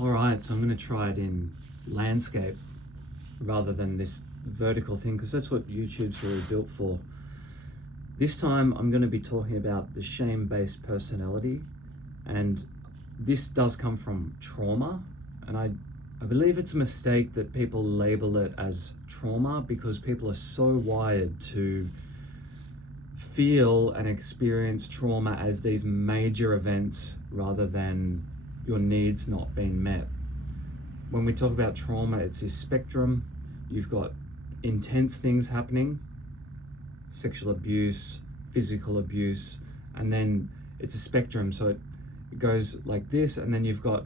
All right, so I'm going to try it in landscape rather than this vertical thing, because that's what YouTube's really built for. This time I'm going to be talking about the shame-based personality, and this does come from trauma, and I believe it's a mistake that people label it as trauma because people are so wired to feel and experience trauma as these major events rather than your needs not being met. When we talk about trauma, it's this spectrum. You've got intense things happening, sexual abuse, physical abuse, and then it's a spectrum. So it goes like this, and then you've got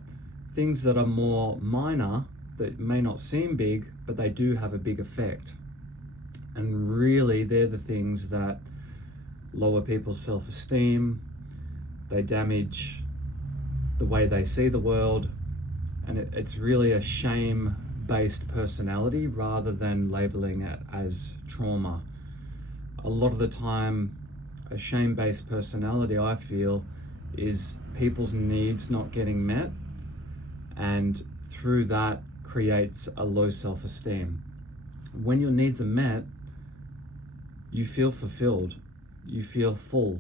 things that are more minor that may not seem big, but they do have a big effect. And really, they're the things that lower people's self-esteem, they damage the way they see the world, and it's really a shame-based personality rather than labeling it as trauma. A lot of the time, a shame-based personality, I feel, is people's needs not getting met, and through that creates a low self-esteem. When your needs are met, you feel fulfilled, you feel full.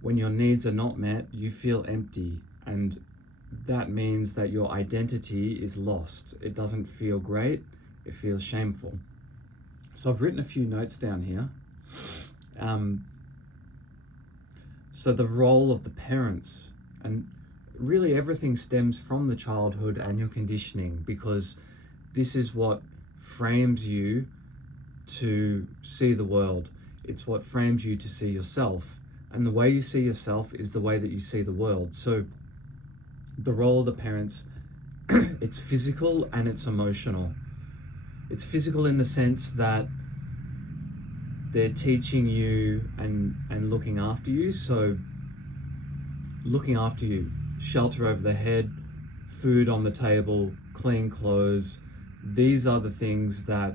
When your needs are not met, you feel empty, and that means that your identity is lost. It doesn't feel great, it feels shameful. So I've written a few notes down here. So the role of the parents, and really everything stems from the childhood and your conditioning, because this is what frames you to see the world. It's what frames you to see yourself. And the way you see yourself is the way that you see the world. So the role of the parents, it's physical and it's emotional. It's physical in the sense that they're teaching you and looking after you. So looking after you, shelter over the head, food on the table, clean clothes. These are the things that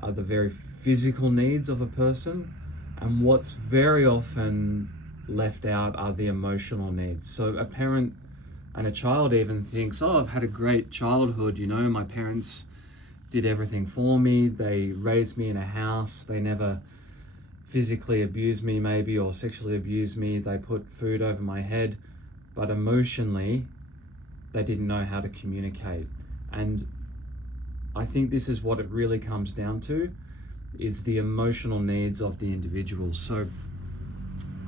are the very physical needs of a person. And what's very often left out are the emotional needs. So a parent and a child even thinks, oh, I've had a great childhood, you know, my parents did everything for me, they raised me in a house, they never physically abused me maybe, or sexually abused me, they put food over my head, but emotionally, they didn't know how to communicate. And I think this is what it really comes down to, is the emotional needs of the individual. So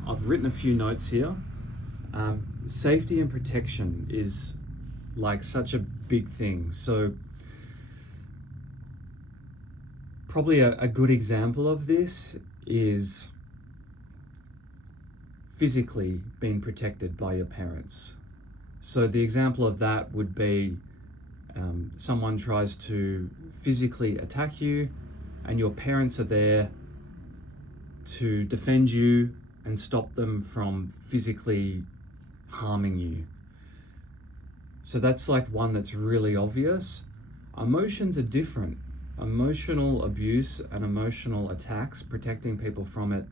I've written a few notes here. Safety and protection is like such a big thing. So probably a good example of this is physically being protected by your parents. So the example of that would be someone tries to physically attack you, and your parents are there to defend you and stop them from physically harming you. So that's like one that's really obvious. Emotions are different. Emotional abuse and emotional attacks, protecting people from it,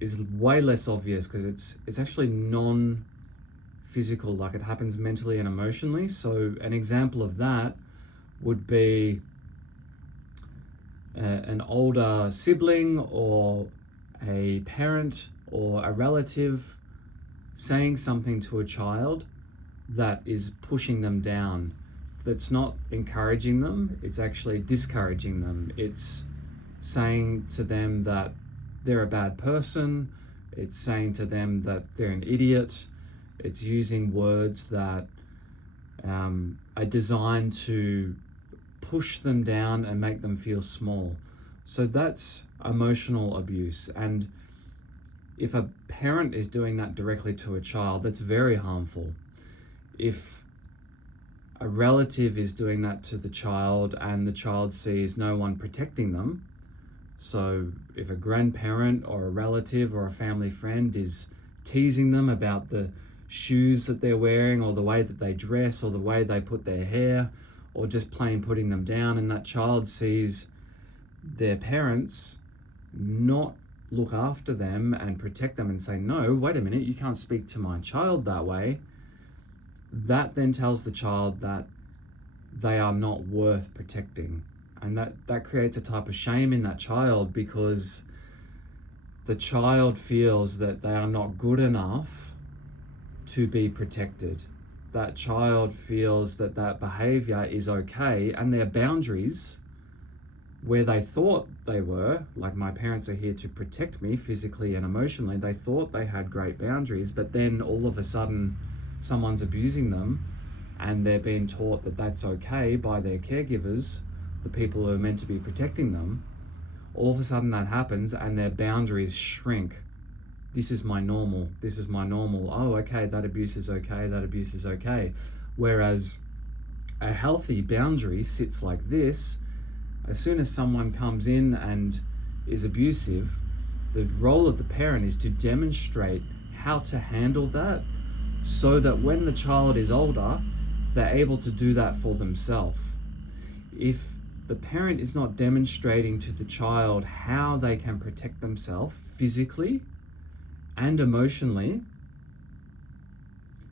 is way less obvious because it's actually non-physical, like it happens mentally and emotionally. So an example of that would be an older sibling or a parent or a relative saying something to a child that is pushing them down, that's not encouraging them, it's actually discouraging them. It's saying to them that they're a bad person, it's saying to them that they're an idiot, it's using words that are designed to push them down and make them feel small. So that's emotional abuse. And if a parent is doing that directly to a child, that's very harmful. If a relative is doing that to the child and the child sees no one protecting them, so if a grandparent or a relative or a family friend is teasing them about the shoes that they're wearing or the way that they dress or the way they put their hair, or just plain putting them down, and that child sees their parents not look after them and protect them and say, no, wait a minute, you can't speak to my child that way, that then tells the child that they are not worth protecting. And that creates a type of shame in that child, because the child feels that they are not good enough to be protected. That child feels that that behavior is okay, and their boundaries, where they thought they were, like my parents are here to protect me physically and emotionally, they thought they had great boundaries, but then all of a sudden someone's abusing them and they're being taught that that's okay by their caregivers, the people who are meant to be protecting them. All of a sudden that happens and their boundaries shrink. This is my normal. This is my normal. Oh, okay, that abuse is okay. That abuse is okay. Whereas a healthy boundary sits like this. As soon as someone comes in and is abusive, the role of the parent is to demonstrate how to handle that, so that when the child is older, they're able to do that for themselves. If the parent is not demonstrating to the child how they can protect themselves physically and emotionally,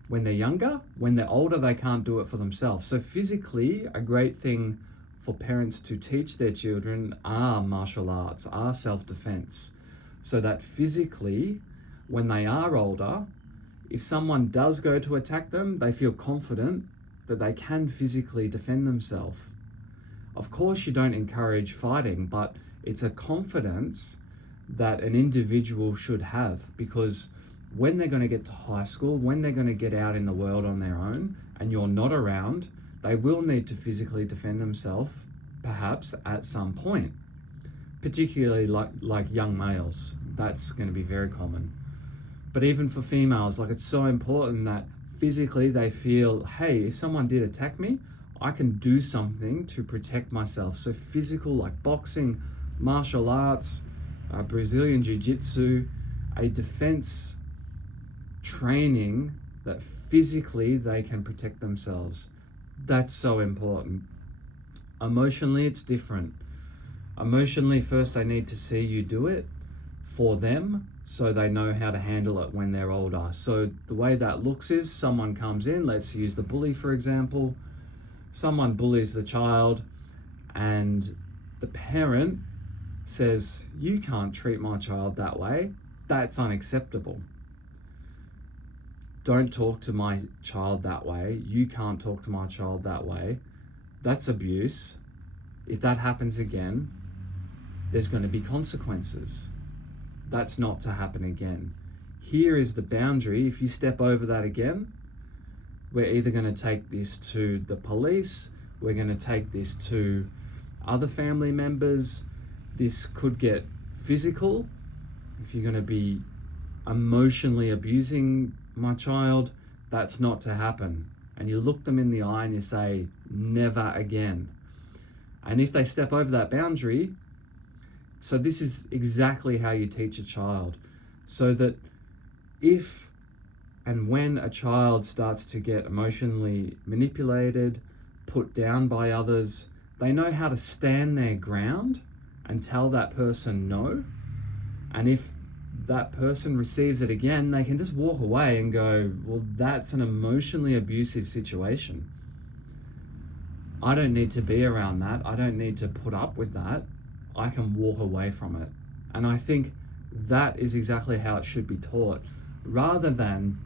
when they're younger, when they're older, they can't do it for themselves. So physically, a great thing for parents to teach their children are martial arts, are self-defense, so that physically, when they are older, if someone does go to attack them, they feel confident that they can physically defend themselves. Of course, you don't encourage fighting, but it's a confidence that an individual should have, because when they're going to get to high school, when they're going to get out in the world on their own and you're not around, they will need to physically defend themselves, perhaps at some point, particularly like young males. That's going to be very common. But even for females, like, it's so important that physically they feel, hey, if someone did attack me, I can do something to protect myself. So physical, like boxing, martial arts, Brazilian Jiu-Jitsu, a defense training that physically they can protect themselves. That's so important. Emotionally, it's different. Emotionally, first they need to see you do it for them, so they know how to handle it when they're older. So the way that looks is someone comes in, let's use the bully for example. Someone bullies the child and the parent says, you can't treat my child that way. That's unacceptable. Don't talk to my child that way. You can't talk to my child that way. That's abuse. If that happens again, there's going to be consequences. That's not to happen again. Here is the boundary. If you step over that again, we're either going to take this to the police, we're going to take this to other family members. This could get physical. If you're going to be emotionally abusing my child, that's not to happen. And you look them in the eye and you say, never again. And if they step over that boundary, so this is exactly how you teach a child, so that if and when a child starts to get emotionally manipulated, put down by others, they know how to stand their ground and tell that person no. And if that person receives it again, they can just walk away and go, well, that's an emotionally abusive situation. I don't need to be around that. I don't need to put up with that. I can walk away from it. And I think that is exactly how it should be taught, rather than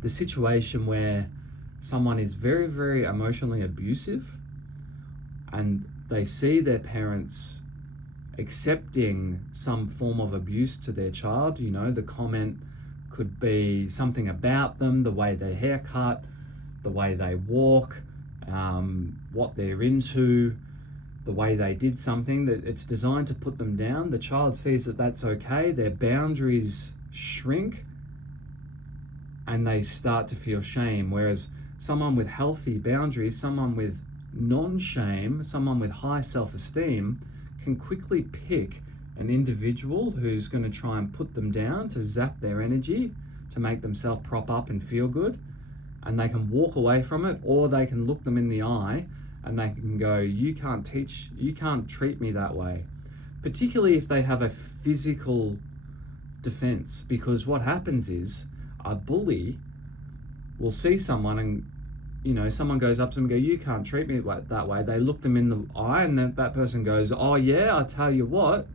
the situation where someone is very, very emotionally abusive and they see their parents accepting some form of abuse to their child. You know, the comment could be something about them, the way their hair cut, the way they walk, what they're into, the way they did something, that it's designed to put them down. The child sees that that's okay, their boundaries shrink, and they start to feel shame. Whereas someone with healthy boundaries, someone with non-shame, someone with high self-esteem, can quickly pick an individual who's going to try and put them down, to zap their energy, to make themselves prop up and feel good, and they can walk away from it, or they can look them in the eye and they can go, you can't treat me that way. Particularly if they have a physical defense, because what happens is a bully will see someone and someone goes up to them and go, you can't treat me that way. They look them in the eye, and then that person goes, oh yeah, I tell you what.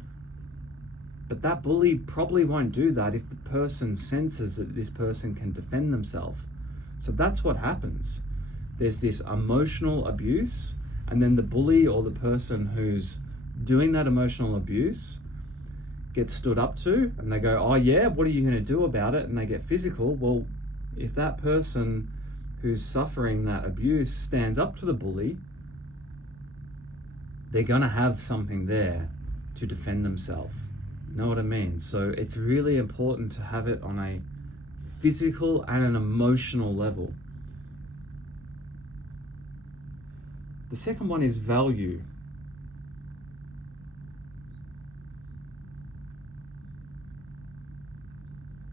But that bully probably won't do that if the person senses that this person can defend themselves. So that's what happens. There's this emotional abuse, and then the bully or the person who's doing that emotional abuse gets stood up to, and they go, oh yeah, what are you going to do about it? And they get physical. Well, if that person who's suffering that abuse stands up to the bully, they're going to have something there to defend themselves. Know what I mean? So it's really important to have it on a physical and an emotional level. The second one is value.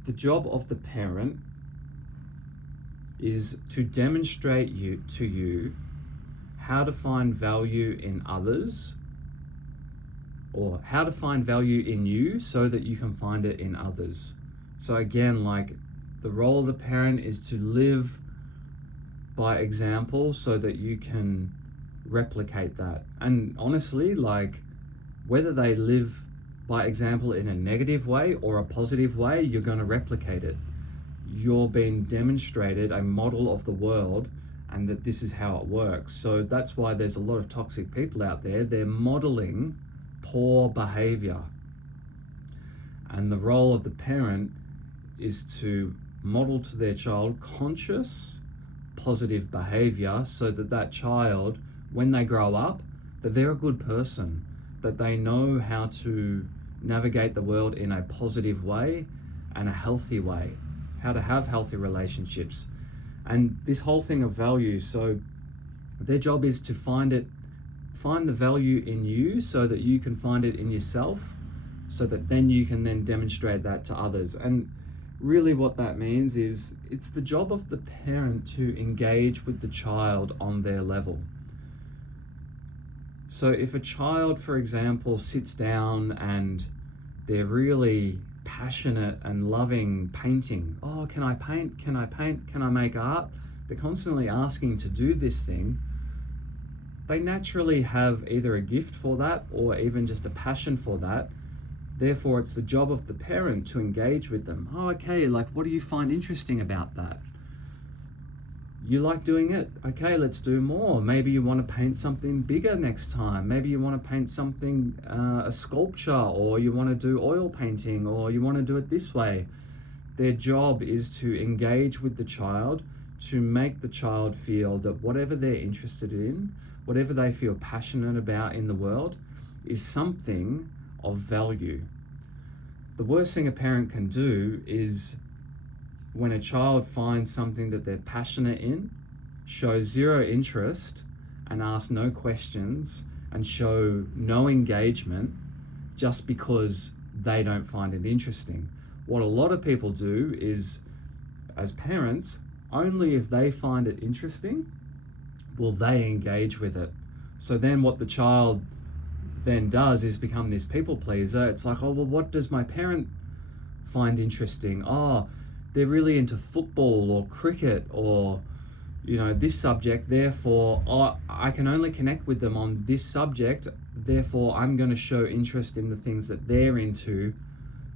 The job of the parent is to demonstrate to you how to find value in others, or how to find value in you so that you can find it in others. So again, like, the role of the parent is to live by example so that you can replicate that. And honestly, like, whether they live by example in a negative way or a positive way, you're going to replicate it. You're being demonstrated a model of the world, and that this is how it works. So that's why there's a lot of toxic people out there. They're modeling poor behavior. And the role of the parent is to model to their child conscious, positive behavior, so that that child, when they grow up, that they're a good person, that they know how to navigate the world in a positive way and a healthy way, how to have healthy relationships. And this whole thing of value, so their job is to find the value in you so that you can find it in yourself, so that then you can then demonstrate that to others. And really what that means is it's the job of the parent to engage with the child on their level. So if a child, for example, sits down and they're really passionate and loving painting, oh, can I paint? Can I paint? Can I make art? They're constantly asking to do this thing. They naturally have either a gift for that or even just a passion for that. Therefore, it's the job of the parent to engage with them. Oh, okay, like, what do you find interesting about that? You like doing it? Okay, let's do more. Maybe you want to paint something bigger next time. Maybe you want to paint something, a sculpture, or you want to do oil painting, or you want to do it this way. Their job is to engage with the child, to make the child feel that whatever they're interested in, whatever they feel passionate about in the world, is something of value. The worst thing a parent can do is, when a child finds something that they're passionate in, show zero interest and ask no questions and show no engagement just because they don't find it interesting. What a lot of people do is, as parents, only if they find it interesting will they engage with it. So then what the child then does is become this people pleaser. It's like, oh, well, what does my parent find interesting? Oh, they're really into football or cricket or, this subject. Therefore, I can only connect with them on this subject. Therefore, I'm going to show interest in the things that they're into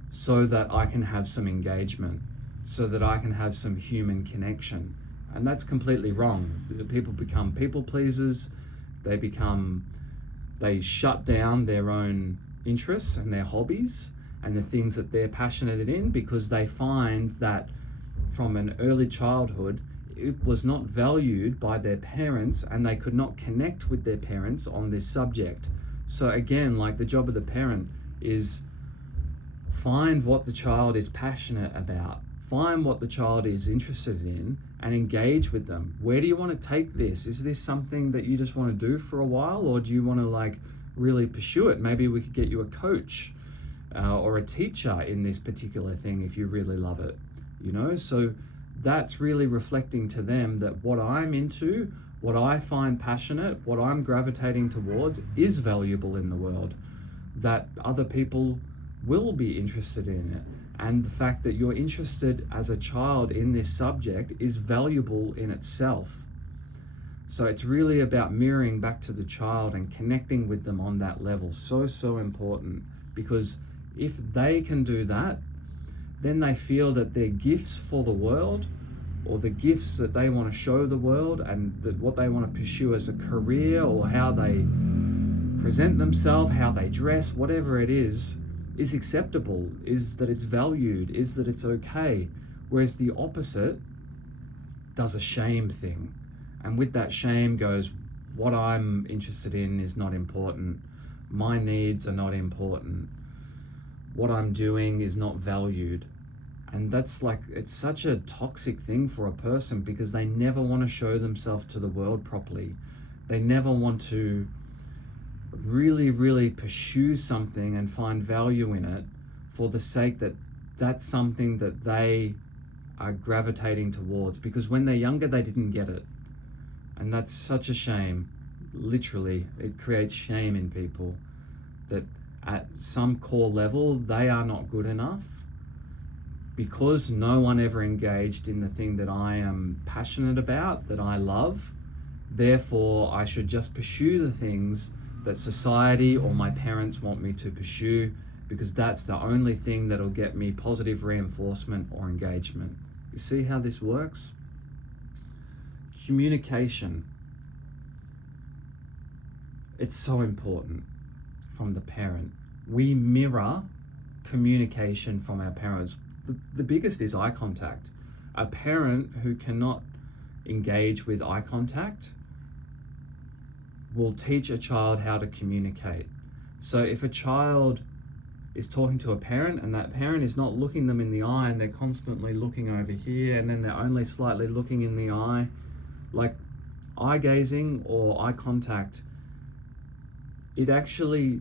so that I can have some engagement, so that I can have some human connection. And that's completely wrong. People become people pleasers. They shut down their own interests and their hobbies and the things that they're passionate in, because they find that from an early childhood, it was not valued by their parents and they could not connect with their parents on this subject. So again, like, the job of the parent is find what the child is passionate about, find what the child is interested in and engage with them. Where do you want to take this? Is this something that you just want to do for a while, or do you want to really pursue it? Maybe we could get you a coach or a teacher in this particular thing if you really love it, So that's really reflecting to them that what I'm into, what I find passionate, what I'm gravitating towards is valuable in the world, that other people will be interested in it. And the fact that you're interested as a child in this subject is valuable in itself. So it's really about mirroring back to the child and connecting with them on that level. So important, because if they can do that, then they feel that their gifts for the world, or the gifts that they want to show the world, and that what they want to pursue as a career, or how they present themselves, how they dress, whatever it is acceptable, is that it's valued, is that it's okay. Whereas the opposite does a shame thing. And with that shame goes, what I'm interested in is not important. My needs are not important. What I'm doing is not valued. And that's like, it's such a toxic thing for a person, because they never want to show themselves to the world properly. They never want to really pursue something and find value in it for the sake that that's something that they are gravitating towards, because when they're younger they didn't get it. And that's such a shame. Literally, it creates shame in people, that at some core level they are not good enough, because no one ever engaged in the thing that I am passionate about, that I love. Therefore I should just pursue the things that society or my parents want me to pursue, because that's the only thing that'll get me positive reinforcement or engagement. You see how this works? Communication. It's so important from the parent. We mirror communication from our parents. The biggest is eye contact. A parent who cannot engage with eye contact will teach a child how to communicate. So if a child is talking to a parent and that parent is not looking them in the eye, and they're constantly looking over here, and then they're only slightly looking in the eye, like eye gazing or eye contact, it actually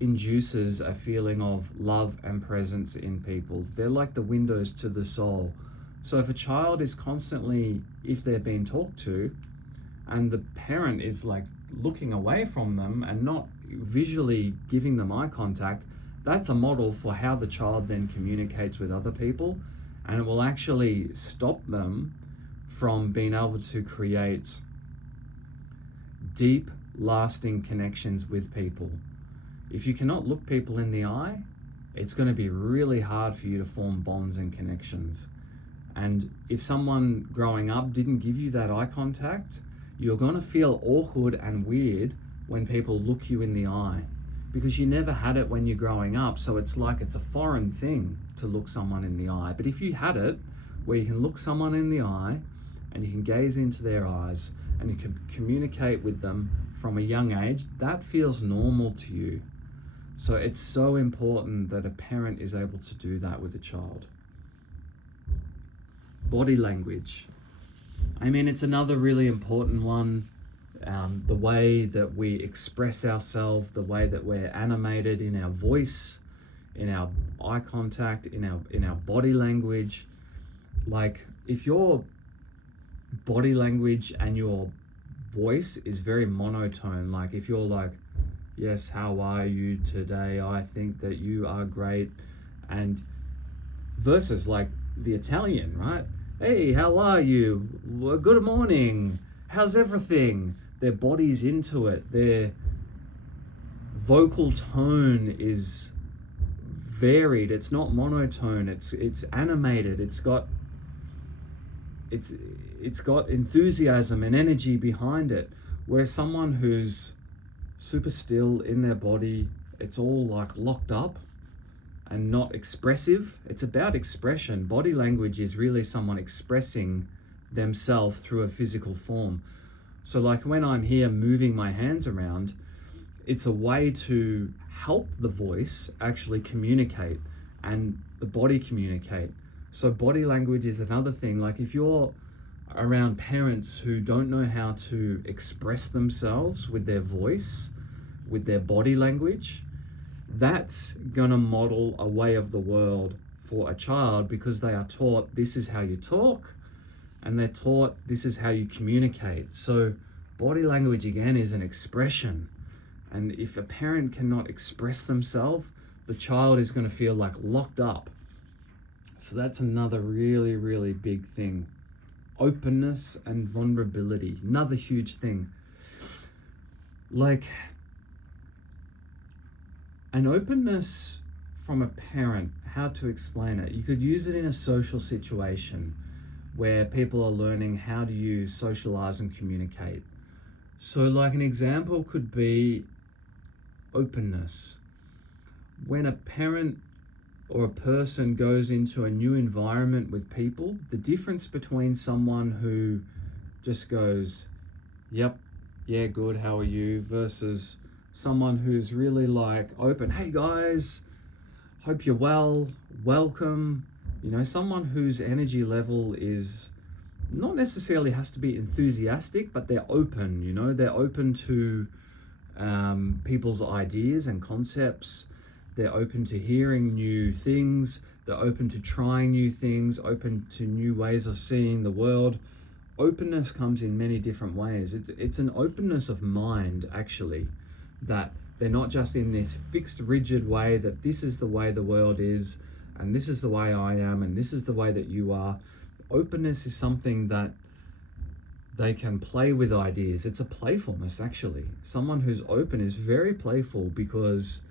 induces a feeling of love and presence in people. They're like the windows to the soul. So if a child is constantly, if they're being talked to, and the parent is like looking away from them and not visually giving them eye contact, that's a model for how the child then communicates with other people, and it will actually stop them from being able to create deep, lasting connections with people. If you cannot look people in the eye, it's going to be really hard for you to form bonds and connections. And if someone growing up didn't give you that eye contact, you're going to feel awkward and weird when people look you in the eye, because you never had it when you're growing up. So it's like it's a foreign thing to look someone in the eye. But if you had it where you can look someone in the eye and you can gaze into their eyes and you can communicate with them from a young age, that feels normal to you. So it's so important that a parent is able to do that with a child. Body language. I mean, it's another really important one. The way that we express ourselves, the way that we're animated in our voice, in our eye contact, in our body language. Like, if your body language and your voice is very monotone, like if you're like, yes, how are you today? I think that you are great. And versus like the Italian, right? Hey, how are you? Well, good morning. How's everything? Their body's into it. Their vocal tone is varied. It's not monotone. It's animated. It's got enthusiasm and energy behind it. Where someone who's super still in their body, it's all like locked up and not expressive. It's about expression. Body language is really someone expressing themselves through a physical form. So like when I'm here moving my hands around, it's a way to help the voice actually communicate and the body communicate. So body language is another thing. Like if you're around parents who don't know how to express themselves with their voice, with their body language, that's gonna model a way of the world for a child, because they are taught this is how you talk, and they're taught this is how you communicate. So body language again is an expression, and if a parent cannot express themselves, the child is going to feel like locked up. So that's another really big thing. openness and vulnerability, another huge thing. Like, an openness from a parent, how to explain it? You could use it in a social situation where people are learning how do you socialize and communicate. So like an example could be openness. When a parent or a person goes into a new environment with people, the difference between someone who just goes, yep, yeah, good, how are you, versus someone who's really like open, hey guys, hope you're well, welcome. You know, someone whose energy level is not necessarily has to be enthusiastic, but they're open, you know, they're open to people's ideas and concepts. They're open to hearing new things. They're open to trying new things, open to new ways of seeing the world. Openness comes in many different ways. It's an openness of mind, actually, that they're not just in this fixed, rigid way that this is the way the world is, and this is the way I am, and this is the way that you are. Openness is something that they can play with ideas. It's a playfulness, actually. Someone who's open is very playful because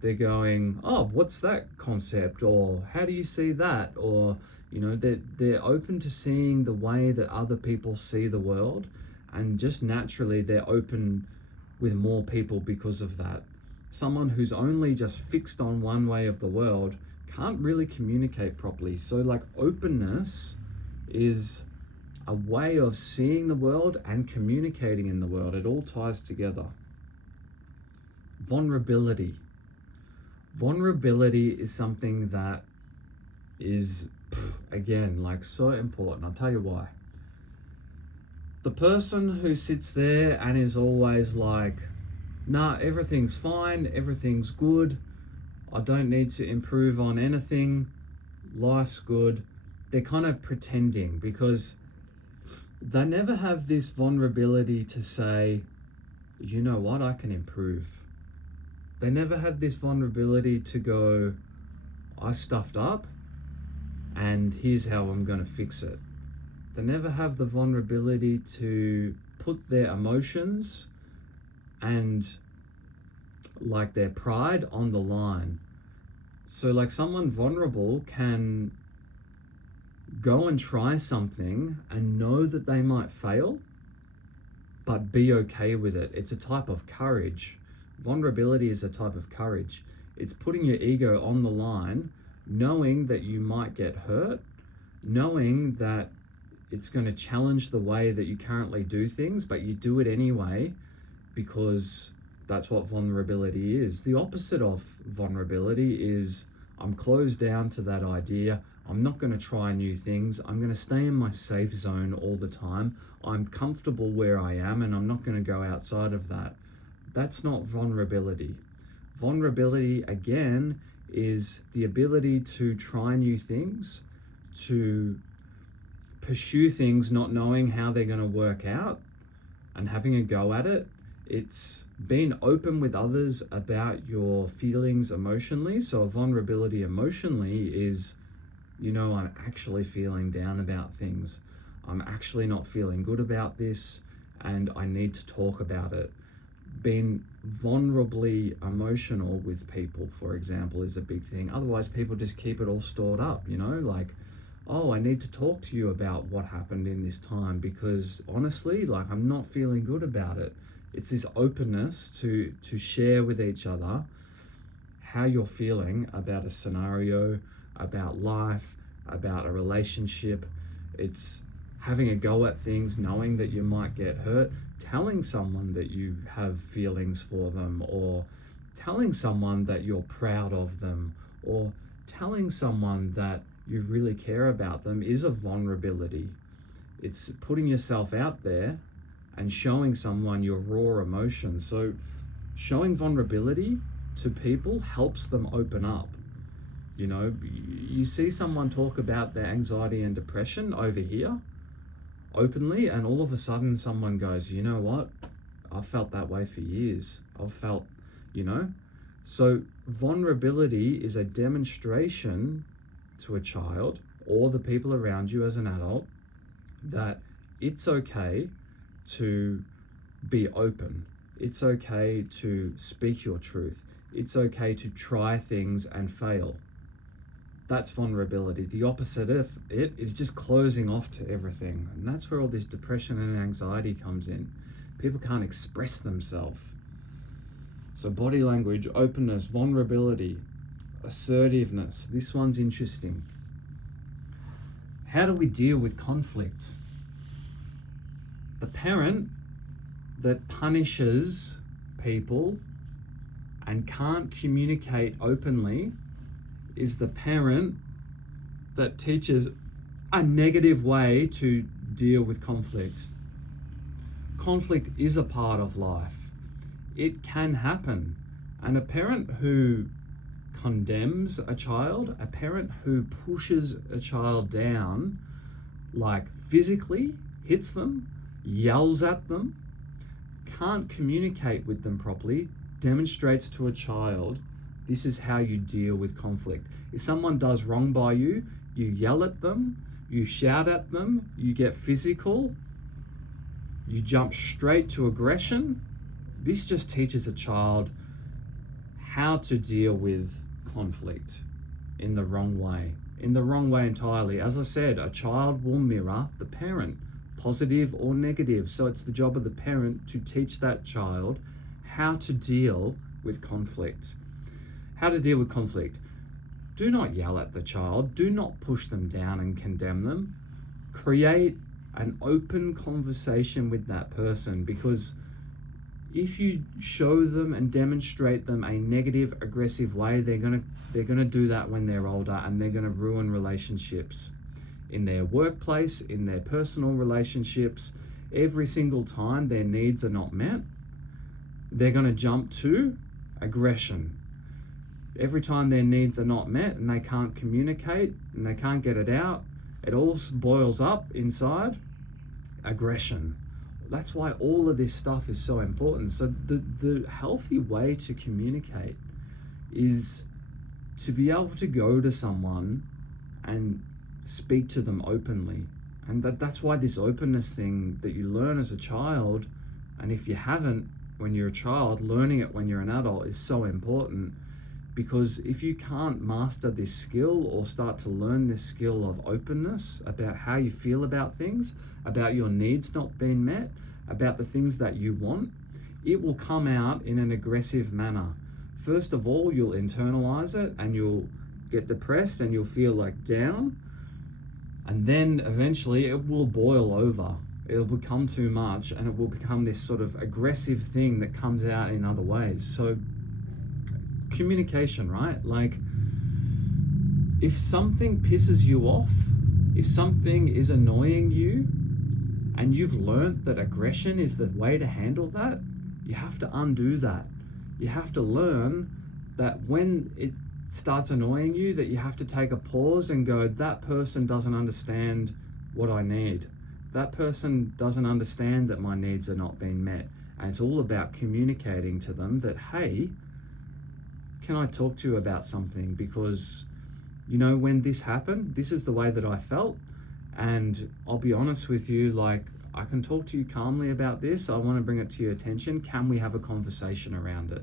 they're going, oh, what's that concept? Or how do you see that? Or, you know, they're open to seeing the way that other people see the world. And just naturally, they're open with more people because of that. Someone who's only just fixed on one way of the world can't really communicate properly. So like openness is a way of seeing the world and communicating in the world. It all ties together. Vulnerability. Vulnerability is something that is, again, like so important. I'll tell you why. The person who sits there and is always like, nah, everything's fine, everything's good, I don't need to improve on anything, life's good. They're kind of pretending because they never have this vulnerability to say, you know what, I can improve. They never have this vulnerability to go, I stuffed up and here's how I'm going to fix it. They never have the vulnerability to put their emotions and like their pride on the line. So like someone vulnerable can go and try something and know that they might fail, but be okay with it. It's a type of courage. Vulnerability is a type of courage. It's putting your ego on the line, knowing that you might get hurt, knowing that it's going to challenge the way that you currently do things, but you do it anyway because that's what vulnerability is. The opposite of vulnerability is I'm closed down to that idea. I'm not going to try new things. I'm going to stay in my safe zone all the time. I'm comfortable where I am and I'm not going to go outside of that. That's not vulnerability. Vulnerability, again, is the ability to try new things, to pursue things not knowing how they're going to work out and having a go at it. It's being open with others about your feelings emotionally. So a vulnerability emotionally is, you know, I'm actually feeling down about things. I'm actually not feeling good about this and I need to talk about it. Being vulnerably emotional with people, for example, is a big thing. Otherwise, people just keep it all stored up, you know, like, oh, I need to talk to you about what happened in this time because honestly, like, I'm not feeling good about it. It's this openness to share with each other how you're feeling about a scenario, about life, about a relationship. It's having a go at things, knowing that you might get hurt, telling someone that you have feelings for them, or telling someone that you're proud of them, or telling someone that you really care about them is a vulnerability. It's putting yourself out there and showing someone your raw emotions. So showing vulnerability to people helps them open up. You know, you see someone talk about their anxiety and depression over here openly, and all of a sudden someone goes, you know what, I've felt that way for years. I've felt, you know. So vulnerability is a demonstration to a child or the people around you as an adult that it's okay to be open. It's okay to speak your truth. It's okay to try things and fail. That's vulnerability. The opposite of it is just closing off to everything. And that's where all this depression and anxiety comes in. People can't express themselves. So body language, openness, vulnerability, assertiveness. This one's interesting. How do we deal with conflict? The parent that punishes people and can't communicate openly is the parent that teaches a negative way to deal with conflict. Conflict is a part of life. It can happen. And a parent who condemns a child, a parent who pushes a child down, like physically hits them, yells at them, can't communicate with them properly, demonstrates to a child, this is how you deal with conflict. If someone does wrong by you, you yell at them, you shout at them, you get physical, you jump straight to aggression. This just teaches a child how to deal with conflict in the wrong way. In the wrong way entirely. As I said, a child will mirror the parent, positive or negative. So it's the job of the parent to teach that child how to deal with conflict. How to deal with conflict. Do not yell at the child. Do not push them down and condemn them. Create an open conversation with that person, because if you show them and demonstrate them a negative, aggressive way, they're gonna do that when they're older, and they're gonna ruin relationships in their workplace, in their personal relationships. Every single time their needs are not met, they're gonna jump to aggression. Every time their needs are not met and they can't communicate and they can't get it out, it all boils up inside aggression. That's why all of this stuff is so important. So the healthy way to communicate is to be able to go to someone and speak to them openly. And that's why this openness thing that you learn as a child, and if you haven't when you're a child, learning it when you're an adult is so important. Because if you can't master this skill or start to learn this skill of openness about how you feel about things, about your needs not being met, about the things that you want, it will come out in an aggressive manner. First of all, you'll internalize it and you'll get depressed and you'll feel like down. And then eventually it will boil over. It'll become too much and it will become this sort of aggressive thing that comes out in other ways. So communication, right? Like, if something pisses you off, if something is annoying you, and you've learnt that aggression is the way to handle that, you have to undo that. You have to learn that when it starts annoying you, that you have to take a pause and go, that person doesn't understand what I need. That person doesn't understand that my needs are not being met. And it's all about communicating to them that, hey, can I talk to you about something? Because, you know, when this happened, this is the way that I felt. And I'll be honest with you, like, I can talk to you calmly about this. I want to bring it to your attention. Can we have a conversation around it?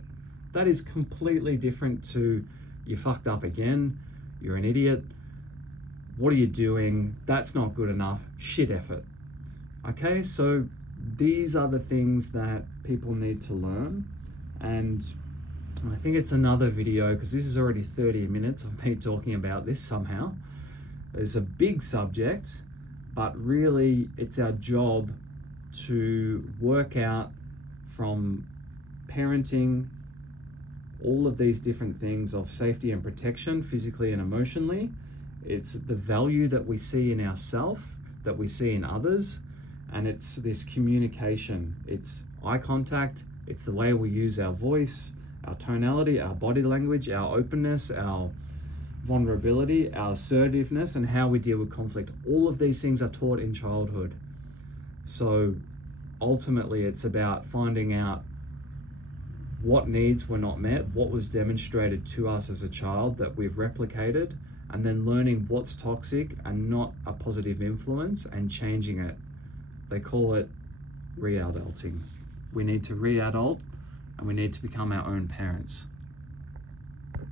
That is completely different to, you fucked up again, you're an idiot, what are you doing? That's not good enough. Shit effort. Okay, so these are the things that people need to learn. And I think it's another video, because this is already 30 minutes of me talking about this somehow. It's a big subject, but really it's our job to work out from parenting all of these different things of safety and protection, physically and emotionally. It's the value that we see in ourselves, that we see in others, and it's this communication. It's eye contact, it's the way we use our voice, our tonality, our body language, our openness, our vulnerability, our assertiveness, and how we deal with conflict. All of these things are taught in childhood. So ultimately it's about finding out what needs were not met, what was demonstrated to us as a child that we've replicated, and then learning what's toxic and not a positive influence and changing it. They call it re-adulting. We need to re-adult and we need to become our own parents.